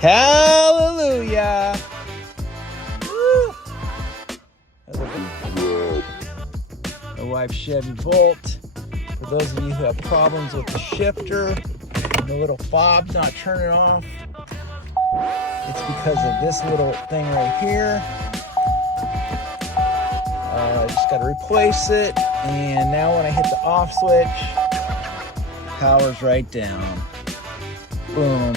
Hallelujah. Woo. My wife's Chevy Bolt. For those of you who have problems with the shifter and the little fob's not turning off, it's because of this little thing right here. I just got to replace it, and now when I hit the off switch, power's right down. Boom.